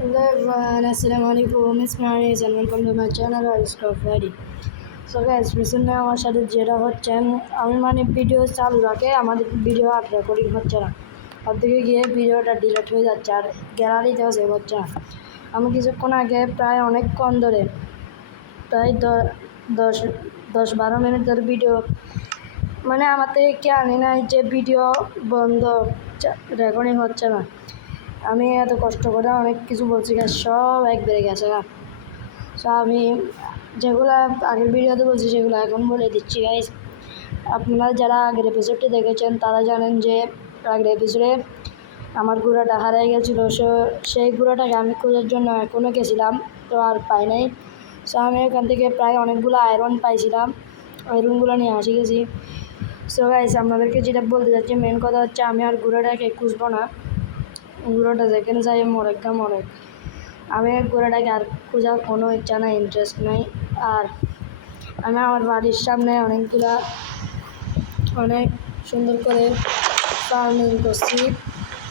Hello everyone, Assalamualaikum. It's Maris and welcome to my channel Aristotle Friday. So guys, recently আমার সাথে যেটা হচ্ছে আমি ভিডিও চালু রাখে আমাদের ভিডিও আর রেকর্ডিং হচ্ছে না। অর্ধেকে গিয়ে ভিডিওটা ডিলিট হয়ে যাচ্ছে আর গ্যালারিতেও সেভ হচ্ছে না। আমি কিছুক্ষণ আগে প্রায় অনেকক্ষণ ধরে প্রায় 10-12 মিনিট ধরে ভিডিও আমার থেকে খেয়ালই নাই যে ভিডিও বন্ধ রেকর্ডিং হচ্ছে না। আমি এত কষ্ট করে অনেক কিছু বলছি গাইস, সব একবারে গেছে না। সো আমি যেগুলো আগের ভিডিওতে বলছি সেগুলো এখন বলে দিচ্ছি গাইস। আপনারা যারা আগের এপিসোডটি দেখেছেন তারা জানেন যে আগের এপিসোডে আমার গুঁড়াটা হারিয়ে গেছিলো। সেই গুঁড়াটাকে আমি খোঁজার জন্য এখনও গেছিলাম, তো আর পাই নাই। সো আমি এখান থেকে প্রায় অনেকগুলো আয়রন পাইছিলাম, আয়রনগুলো নিয়ে আসি গেছি। সো গাইস, আপনাদেরকে যেটা বলতে যাচ্ছি মেন কথা হচ্ছে আমি আর গুঁড়াটাকে খুঁজবো না। গুঁড়োটা যেখানে যাই মরেক। আমি গুঁড়োটাকে আর খোঁজার কোনো ইচ্ছা নাই, ইন্টারেস্ট নাই। আর আমি আমার বাড়ির সামনে অনেক সুন্দর করে ফার্মিং করছি,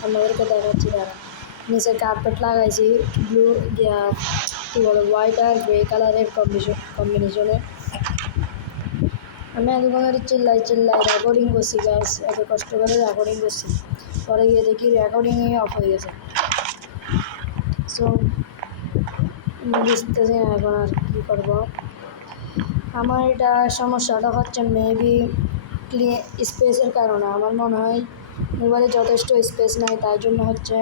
আপনাদেরকে দেখাচ্ছি। তারা নিচে কার্পেট লাগাইছি ব্লু হোয়াইট আর গ্রে কালারের কম্বিনেশনে। আমি এতক্ষণ চিল্লাই রেকর্ডিং করছি গাইস, এত কষ্ট করে রেকর্ডিং করছি, পরে গিয়ে দেখি রেকর্ডিংই অফ হয়ে গেছে। সো বুঝতেছি না এখন আর কী করবো। আমার এটা সমস্যাটা হচ্ছে মেবি স্পেসের কারণে। আমার মনে হয় মোবাইলে যথেষ্ট স্পেস নাই, তাই জন্য হচ্ছে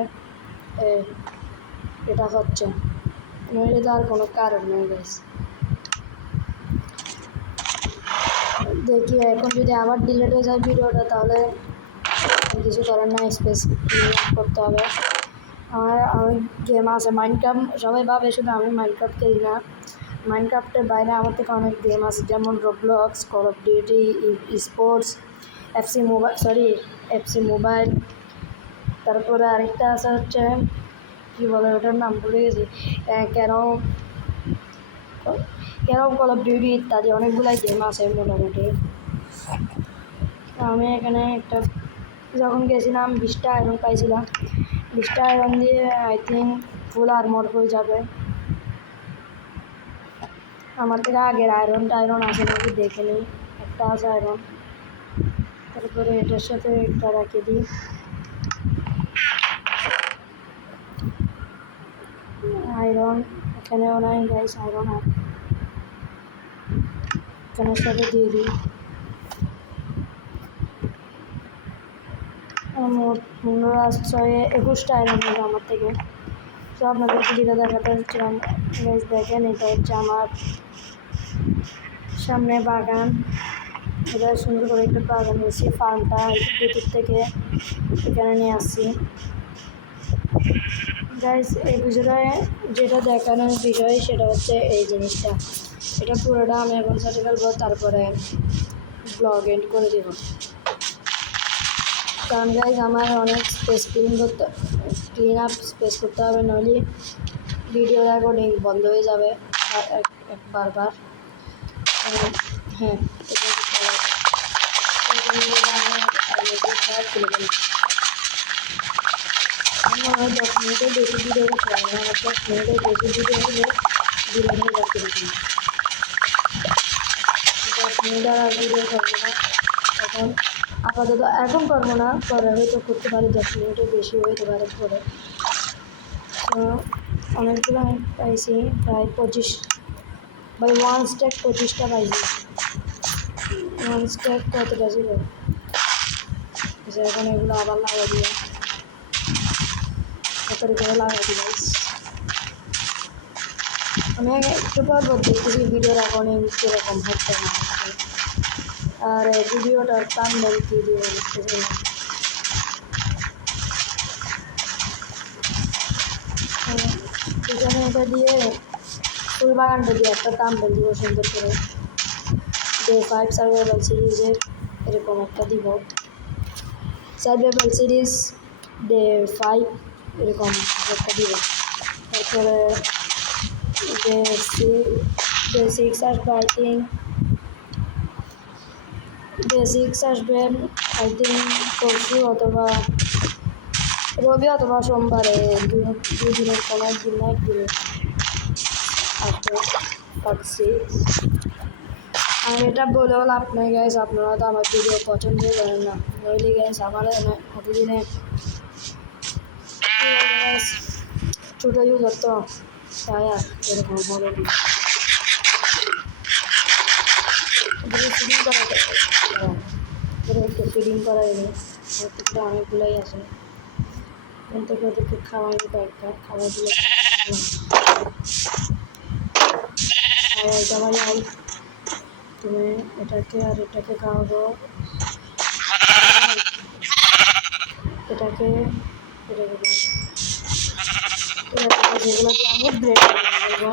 এটা হচ্ছে, নইলে তো আর কোনো কারণ নেই গাইস। দেখি এখন যদি আবার ডিলিট হয়ে যায় ভিডিওটা, তাহলে কিছু করার না, স্পেস করতে হবে। আমার গেম আছে মাইনক্রাফট, সবাই ভাবে শুধু আমি মাইনক্রাফট খেলি না। মাইনক্রাফটের বাইরে আমার থেকে অনেক গেম আছে, যেমন Roblox, call of duty, sports, FC mobile. তারপরে আরেকটা আছে হচ্ছে কী বলে ওটার নাম ভুলে গেছি, ক্যারম, কল অফ ডিউটি ইত্যাদি অনেকগুলাই গেম আছে মোটামুটি। আমি এখানে যখন গেছিলাম 20টা আয়রন পাইছিলাম। 20টা আয়রন দিয়ে আই থিঙ্ক ফুল আর্মর হয়ে যাবে। আমার থেকে আগের আয়রন আছে নাকি দেখে নিই। একটা আছে আয়রন, তারপরে এটার সাথে একটা রাখি দিই। আয়রন এখানেও নাই গাইস, আয়রন আর এখানের সাথে দিয়ে দিই। মোট 21টা আয়রন হলো আমার থেকে। তো আপনাদেরকে যেটা দেখাতে হচ্ছিলাম গাইস, দেখেন এটা হচ্ছে আমার সামনে বাগান। এটা সুন্দর করে একটা বাগান হয়েছে, ফার্মটা ভিতর থেকে এখানে নিয়ে আসছি গাইস। এই বিষয়ে যেটা দেখানোর বিষয় সেটা হচ্ছে এই জিনিসটা, এটা পুরোটা আমি এখন সাথে ফেলবো, তারপরে ব্লগ এন্ড করে দেব। কারণ গাইস আমার অনেক ক্লিন আপ স্পেস করতে হবে, নইলে ভিডিও রেকর্ডিং বন্ধ হয়ে যাবে বারবার। হ্যাঁ, আমার 10 মিনিটের বেশি ভিডিও করতে হবে না, 10 মিনিটের বেশি ভিডিও হলে ডিলেট হয়ে যাচ্ছে। 10 মিনিট আর ভিডিও করবো না এখন, আপাতত এখন করবো না, পরে হয়তো করতে পারি, 10 মিনিটের বেশি হইতে পারে পরে। তো অনেকগুলো আমি পাইছি, প্রায় 25 বাই 1 স্ট্যাক 25টা পাইছি। 1 স্ট্যাক কতটা ছিল, এখন এগুলো আবার লাগাই দিয়ে করে লাগাই দিই গাইস। আমি একটু পর দেখতেছি ভিডিও রেকর্ডিং কীরকম হচ্ছে না হচ্ছে, আর ভিডিওটার থাম্বনেল কী দিয়ে দেখতেছি না। এখানে এটা দিয়ে ফুল বাগানটা দিয়ে একটা থাম্বনেল দিব সুন্দর করে, ডে 5 সার্ভাইভাল সিরিজের এরকম একটা দিব, সার্ভাইভাল সিরিজ ডে 5 এরকম একটা দিব। তারপরে ডে 6 আসবে, আই থিঙ্ক ডে 6 আসবে আই থিঙ্ক পরশু অথবা রবি অথবা সোমবারে দুদিনের কোনো একদিন না একদিনে আসবে পাচ্ছি। আর এটা বলেও লাভ নেই গ্যাস, আপনারা তো আমার ভিডিও পছন্দই করেন না। নইলে গ্যাস আমার এতদিনে ছোটো ইউজার তো তাই আর এরকম বলে ফিডিং করা একটু ফিডিং করাই নেই, অনেকগুলোই আছে। এখান থেকে ওদেরকে খাওয়াই কয়েকটা খাবার দিলে খাওয়াই নাই। তুমি এটাকে আর এটাকে খাওয়াবো, এটাকে এটাকে যেগুলো দিয়ে আমি ব্রেড বানাবো,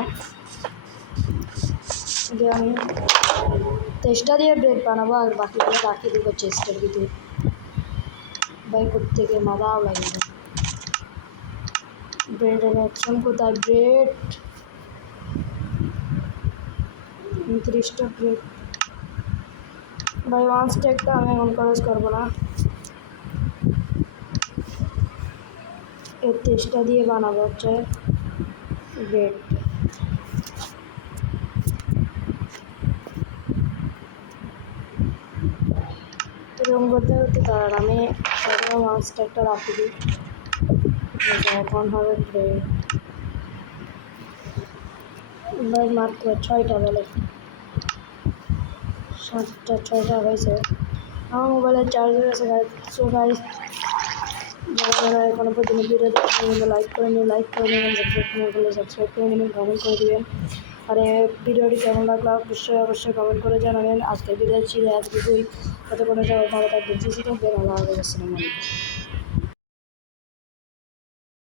দিয়ে আমি চেষ্টা দিয়ে ব্রেড বানাবো আর বাকিগুলো রাখি দেবো চেস্টের ভিতরে। ভাই প্রত্যেকে মাদাও লাগে ব্রেডের অপশন কোথায়? ব্রেড 30টা ব্রেড ভাই, ওয়ান স্টেকটা আমি এখন খরচ করবো না, এর 30টা দিয়ে বানাবো হচ্ছে ব্রেড। এরকম করতে করতে তার আমি ওয়ান স্টেকটা রাখি দিই, এখন হবে ব্রেড। ভাই মাত্র 6টা বলে 7টা 6টা হয়েছে। আমার মোবাইলের চার্জার আছে গাইজ। সো গাইজ যারা এখনো পর্যন্ত ভিডিও দেখেন লাইক করে নিন, সাবস্ক্রাইব করলে সাবস্ক্রাইব করে নেবেন, কমেন্ট করে দেবেন। আর ভিডিওটি কেমন লাগলো অবশ্যই কমেন্ট করে জানাবেন। আজকের ভিডিও ছিল এতটুকুই, কতক্ষণে সবাই ভালো থাকবেন, সুস্থ থাকবেন। আল্লাহ হাফেজ, আসসালামু আলাইকুম।